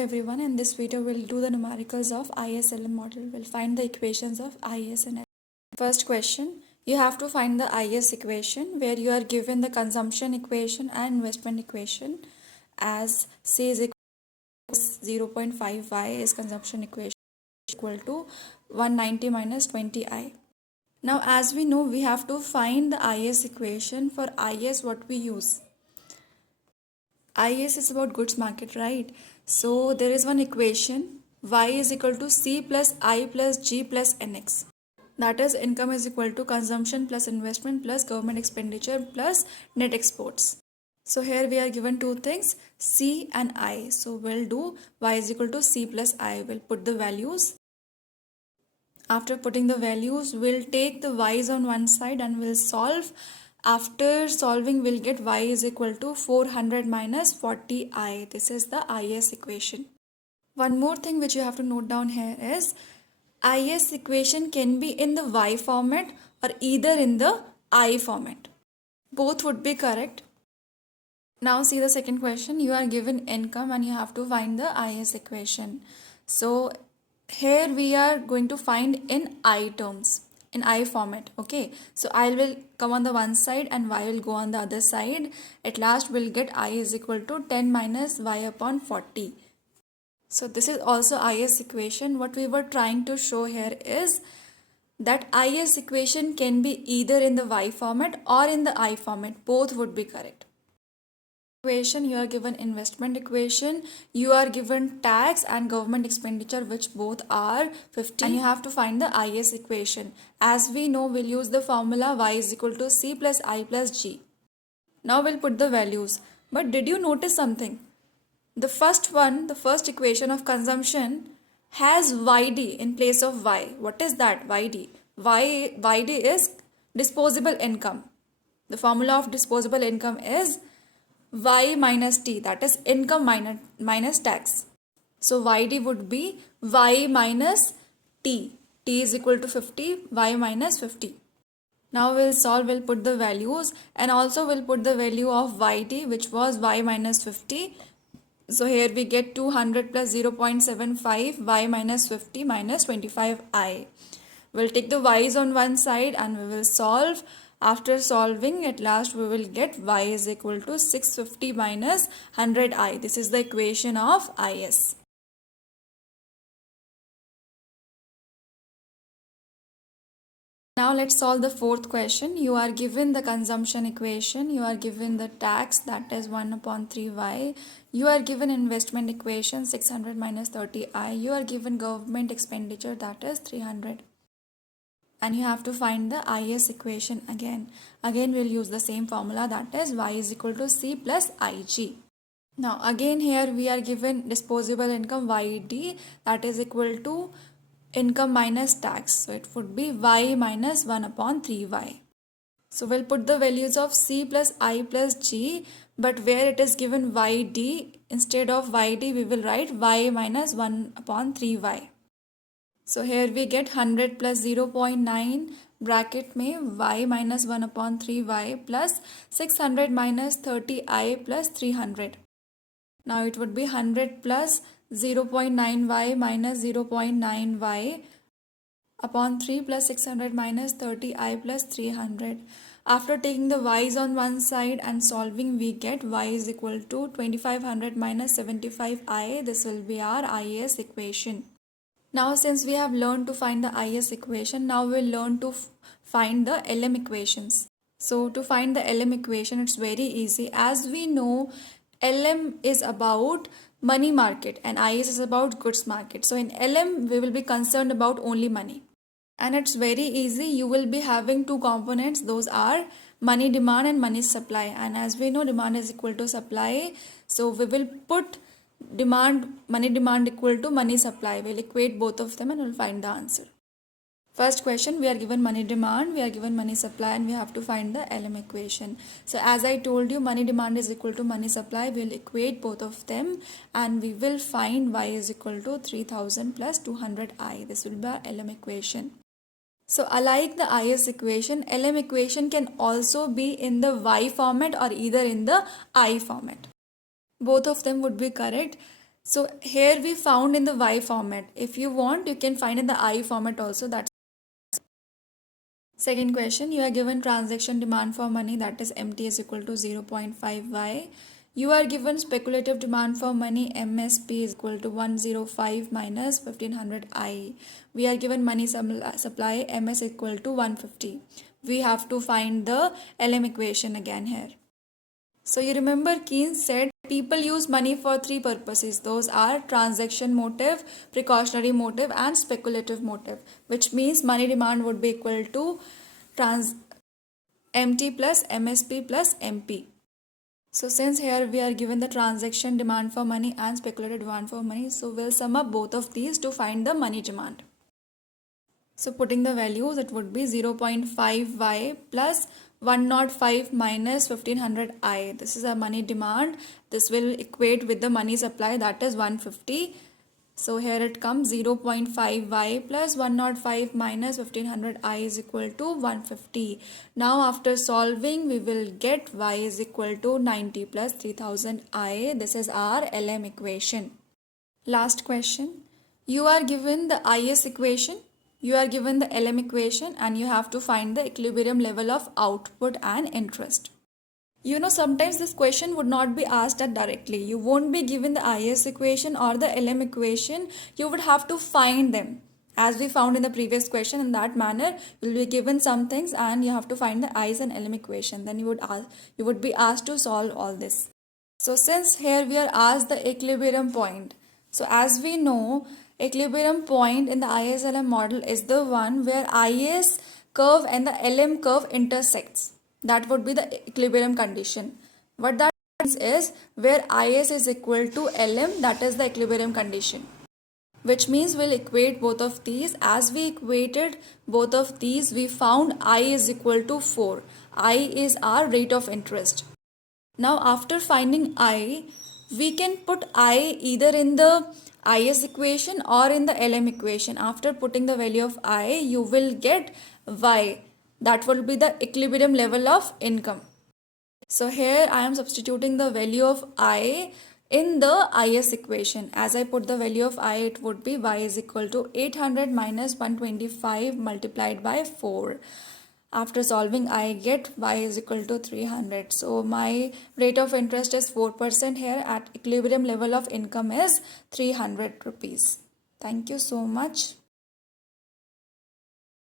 everyone, in this video we'll do the numericals of ISLM model. We'll find the equations of IS and LM. First question, you have to find the IS equation where you are given the consumption equation and investment equation as C is equal to 0.5y is consumption equation equal to 190 minus 20I. Now as we know, we have to find the IS equation. For IS, what we use? IS is about goods market, right? So there is one equation, Y is equal to C plus I plus G plus NX. That is, income is equal to consumption plus investment plus government expenditure plus net exports. So here we are given two things, C and I. So we'll do Y is equal to C plus I. We'll put the values. After putting the values, we'll take the Y's on one side and we'll solve. After solving, we'll get Y is equal to 400 minus 40I. This is the IS equation. One more thing which you have to note down here is IS equation can be in the Y format or either in the I format. Both would be correct. Now see the second question. You are given income and you have to find the IS equation. So here we are going to find in I terms, in I format. Okay, so I will come on the one side and Y will go on the other side. At last we'll get I is equal to 10 minus Y upon 40. So this is also IS equation. What we were trying to show here is that IS equation can be either in the Y format or in the I format. Both would be correct. Equation, you are given investment equation, you are given tax and government expenditure, which both are 50, and you have to find the IS equation. As we know, we'll use the formula Y is equal to C plus I plus G. Now we'll put the values. But did you notice something? The first one, the first equation of consumption has YD in place of Y. What is that? YD. YD is disposable income. The formula of disposable income is Y minus T, that is income minus tax. So YD would be Y minus T. T is equal to 50, Y minus 50. Now we'll solve, we'll put the values and also we'll put the value of YD, which was Y minus 50. So here we get 200 plus 0.75, Y minus 50 minus 25I. We'll take the Y's on one side and we will solve. After solving, at last we will get Y is equal to 650 minus 100I. This is the equation of IS. Now let's solve the fourth question. You are given the consumption equation. You are given the tax, that is 1 upon 3Y. You are given investment equation 600 minus 30I. You are given government expenditure, that is 300. And you have to find the IS equation again. Again we'll use the same formula, that is Y is equal to C plus IG. Now again here we are given disposable income YD, that is equal to income minus tax. So it would be Y minus 1 upon 3Y. So we'll put the values of C plus I plus G, but where it is given YD, instead of YD we will write Y minus 1 upon 3Y. So here we get 100 plus 0.9 bracket में Y minus 1 upon 3Y plus 600 minus 30I plus 300. Now it would be 100 plus 0.9Y minus 0.9Y upon 3 plus 600 minus 30I plus 300. After taking the Y's on one side and solving, we get Y is equal to 2500 minus 75I. This will be our IS equation. Now since we have learned to find the IS equation, now we'll learn to find the LM equations. So to find the LM equation, it's very easy. As we know, LM is about money market and IS is about goods market. So in LM, we will be concerned about only money. And it's very easy. You will be having two components. Those are money demand and money supply. And as we know, demand is equal to supply. So we will put money demand equal to money supply. We'll equate both of them and we'll find the answer. First question, we are given money demand, we are given money supply, and we have to find the LM equation. So as I told you, money demand is equal to money supply. We'll equate both of them and we will find Y is equal to 3000 plus 200I. This will be our LM equation. So unlike the IS equation, LM equation can also be in the Y format or either in the I format. Both of them would be correct. So here we found in the Y format. If you want, you can find in the I format also. That's second question. You are given transaction demand for money, that is MT is equal to 0.5Y. You are given speculative demand for money, MSP is equal to 105 minus 1500I. We are given money supply, MS equal to 150. We have to find the LM equation again here. So you remember Keynes said people use money for three purposes. Those are transaction motive, precautionary motive and speculative motive, which means money demand would be equal to MT plus MSP plus MP. So since here we are given the transaction demand for money and speculative demand for money, so we'll sum up both of these to find the money demand. So putting the values, it would be 0.5Y plus 105 minus 1500I. This is a money demand. This will equate with the money supply, that is 150. So here it comes 0.5Y plus 105 minus 1500I is equal to 150. Now after solving, we will get Y is equal to 90 plus 3000I. This is our LM equation. Last question. You are given the IS equation, you are given the LM equation, and you have to find the equilibrium level of output and interest. You know, sometimes this question would not be asked that directly. You won't be given the IS equation or the LM equation. You would have to find them. As we found in the previous question, in that manner, you will be given some things and you have to find the IS and LM equation. Then you would be asked to solve all this. So since here we are asked the equilibrium point. So as we know, equilibrium point in the ISLM model is the one where IS curve and the LM curve intersects. That would be the equilibrium condition. What that means is where IS is equal to LM, that is the equilibrium condition. Which means we'll equate both of these. As we equated both of these, we found I is equal to 4. I is our rate of interest. Now after finding I, we can put I either in the IS equation or in the LM equation. After putting the value of I, you will get Y. That will be the equilibrium level of income. So here I am substituting the value of I in the IS equation. As I put the value of I, it would be Y is equal to 800 minus 125 multiplied by 4. After solving, I get Y is equal to 300. So my rate of interest is 4% here. At equilibrium level of income is 300 rupees. Thank you so much.